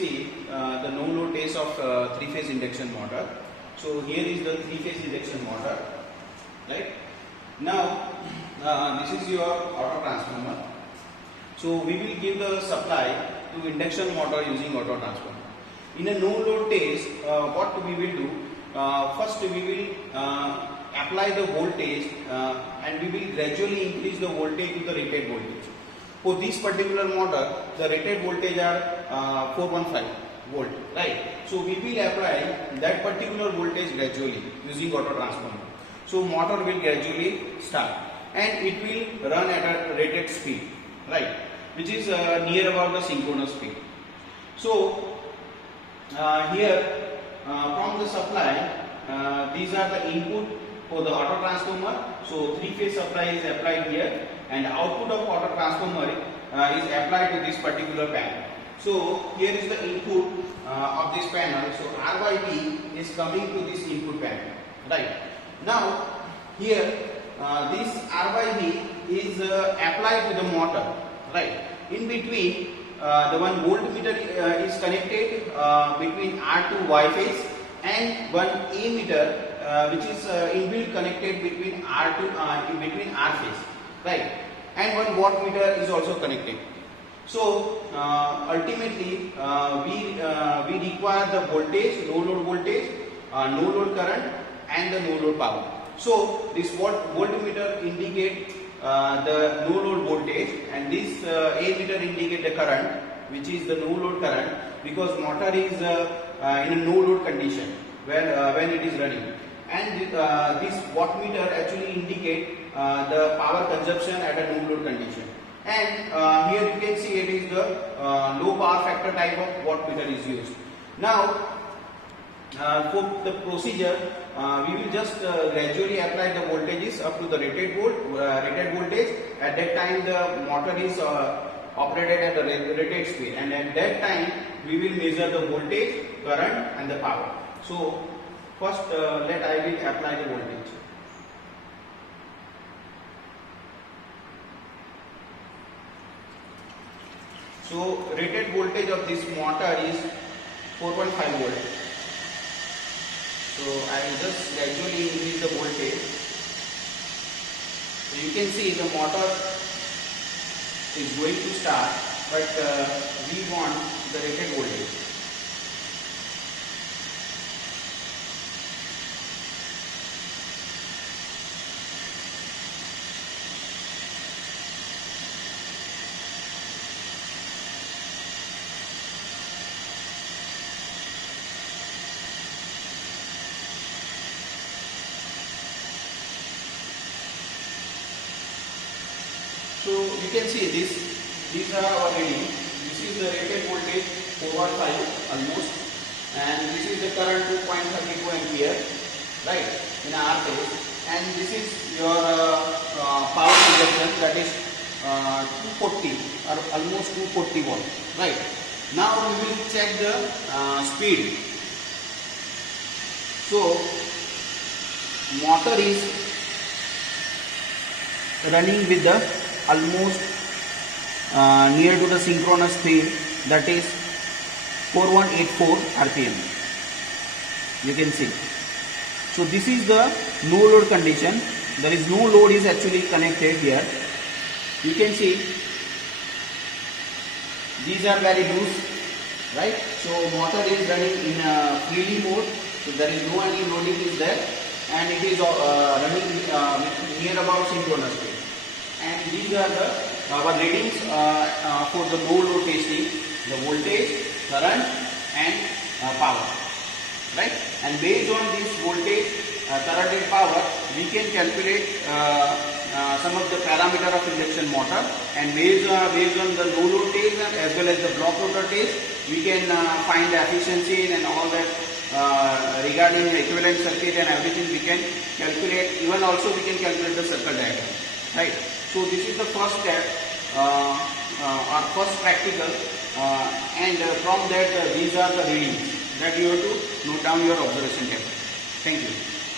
see the no load test of three-phase induction motor. So here is the three-phase induction motor, right? Now this is your auto transformer. So we will give the supply to induction motor using auto transformer. In a no load test, what we will do? First we will apply the voltage and we will gradually increase the voltage to the rated voltage. For this particular motor, the rated voltage are 415 volt, right? So we will apply that particular voltage gradually using auto transformer. So motor will gradually start and it will run at a rated speed, right? Which is near about the synchronous speed. So here from the supply, these are the input for the auto transformer. So three-phase supply is applied here, and output of auto transformer is applied to this particular panel. So here is the input of this panel. So R by B is coming to this input panel, right? Now here this R by B is applied to the motor, right? In between the one voltmeter is connected between R to Y phase, and one ammeter which is inbuilt connected between R phase, right? And one wattmeter is also connected. So ultimately we require the voltage, no load voltage, no load current, and the no load power. So this voltmeter indicate the no load voltage, and this ammeter indicate the current, which is the no load current, because motor is in a no load condition when it is running. And this wattmeter actually indicate the power consumption at a no load condition. And here you can see it is the low power factor type of wattmeter is used. Now for the procedure, we will just gradually apply the voltages up to the rated voltage. At that time the motor is operated at the rated speed, and at that time we will measure the voltage, current, and the power. So first I will apply the voltage. So rated voltage of this motor is 4.5 volt. So I will just gradually increase the voltage. So you can see the motor is going to start, but we want the rated voltage. So you can see these are our reading. This is the rated voltage 415 almost, and this is the current 2.32 ampere, right, in R phase, and this is your power consumption, that is 240 or almost 240 volt, right. Now we will check the speed. So motor is running with the almost near to the synchronous speed, that is 4184 rpm. You can see. So this is the no load condition. There is no load is actually connected here. You can see these are very loose, right? So motor is running in a freely mode. So there is no any loading is there, and it is running near about synchronous speed. And these are the our readings for the no load testing: the voltage, current, and power, right? And based on this voltage, current, and power, we can calculate some of the parameter of induction motor, and based on the no load test as well as the block rotor test, we can find the efficiency and all that regarding the equivalent circuit and everything we can calculate. Even also we can calculate the circuit diagram, right? So this is the first step, our first practical, and from that these are the readings that you have to note down your observation table. Thank you.